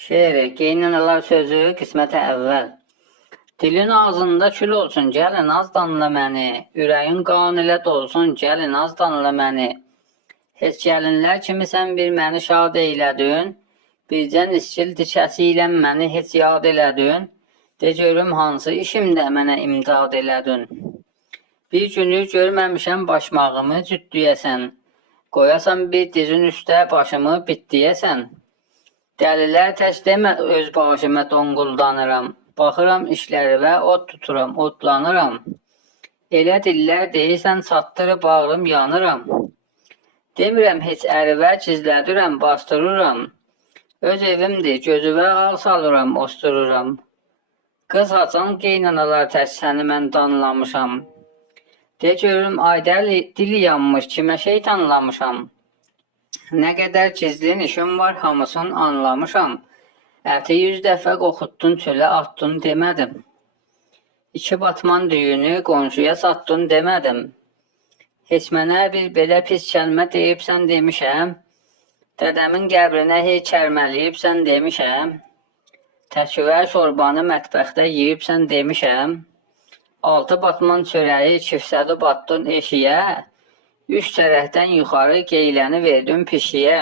Şeiri, geynanalar sözü, qismətə əvvəl. Dilin ağzında kül olsun, gəlin az danla məni. Ürəyin qan ilə dolsun, gəlin az danla məni. Heç gəlinlər kimi sən bir məni şad eylədin. Bircə niskil dikəsi ilə məni heç yad elədin. De görüm hansı işimdə mənə imdad elədin. Bir günü görməmişəm başmağımı cüddüyəsən. Qoyasan bir dizin üstə başımı bitdiyəsən. Dəlilər tək demə öz başıma donquldanıram. Baxıram işlərimə od tuturam, odlanıram. Elə dillər deyirsən çatdırıb bağrım yanıram. Demirəm heç ərivə gizlədirəm, bastırıram. Öz evimdir, gözüvə ağ salıram, ostururam. Qız haçan geynanalar tək səni mən danlamışam. De görüm aydəl dili yanmış, kimə şeytanlamışam. Nə qədər gizlin işim var, hamısını anlamışam. Əti 100 dəfə qoxutdun, çölə atdın demədim. 2 batman düyünü qonşuya satdın demədim. Heç mənə bir belə pis kəlmə deyibsən demişəm. Dədəmin qəbrinə hey kərməliyibsən demişəm. Təkvə şorbanı mətbəxdə yeyibsən demişəm. 6 batman çörəyi kifsədi batdın eşiyə. 3 tərəfdən yuxarı geyləni verdin pişiyə.